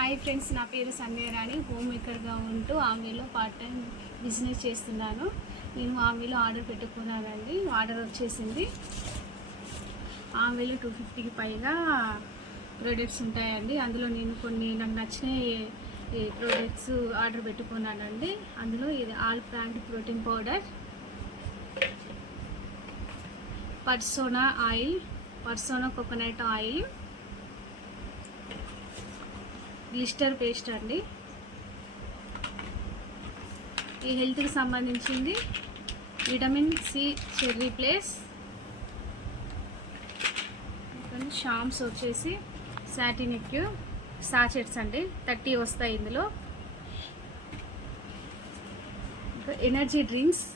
Hi friends, నా పేరు సంధ్యారాణి. హోమ్ మేకర్గా ఉంటూ ఆమెలో పార్ట్ టైం బిజినెస్ చేస్తున్నాను. నేను ఆమెలో ఆర్డర్ పెట్టుకున్నానండి. ఆర్డర్ వచ్చేసింది. ఆమెలో 250కి పైగా ప్రోడక్ట్స్ ఉంటాయండి. అందులో నేను కొన్ని నాకు నచ్చిన ప్రోడక్ట్స్ ఆర్డర్ పెట్టుకున్నానండి. అందులో ఇది all plant protein powder, Persona oil, Persona coconut oil, Glister paste అండి. ఈ హెల్త్కి సంబంధించింది. Vitamin C cherry plus, shampoos వచ్చేసి సాటిన్ ఎక్యూ సాచెట్స్ అండి. 30 వస్తాయి ఇందులో. ఇంకా ఎనర్జీ డ్రింక్స్,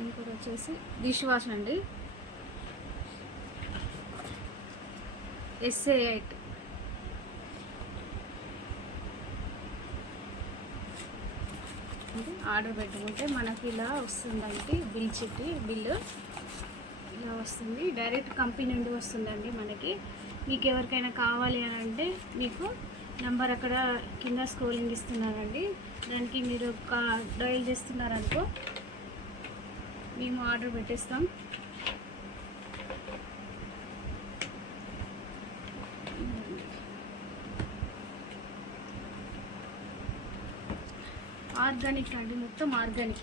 ఇంకోటి వచ్చేసి డిష్ వాష్ అండి, SA8. ఆర్డర్ పెట్టుకుంటే మనకి ఇలా వస్తుందండి. బిల్లు ఇలా వస్తుంది. డైరెక్ట్ కంపెనీ నుండి వస్తుందండి మనకి. మీకు ఎవరికైనా కావాలి అని అంటే మీకు నెంబర్ అక్కడ కింద స్క్రోలింగ్ ఇస్తున్నారండి. దానికి మీరు డయల్ చేస్తున్నారనుకో మేము ఆర్డర్ పెట్టేస్తాం. ఆర్గానిక్ అండి, మొత్తం ఆర్గానిక్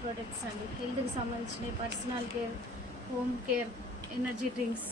ప్రోడక్ట్స్ అండి. హెల్త్కి సంబంధించిన personal care, home care, energy drinks,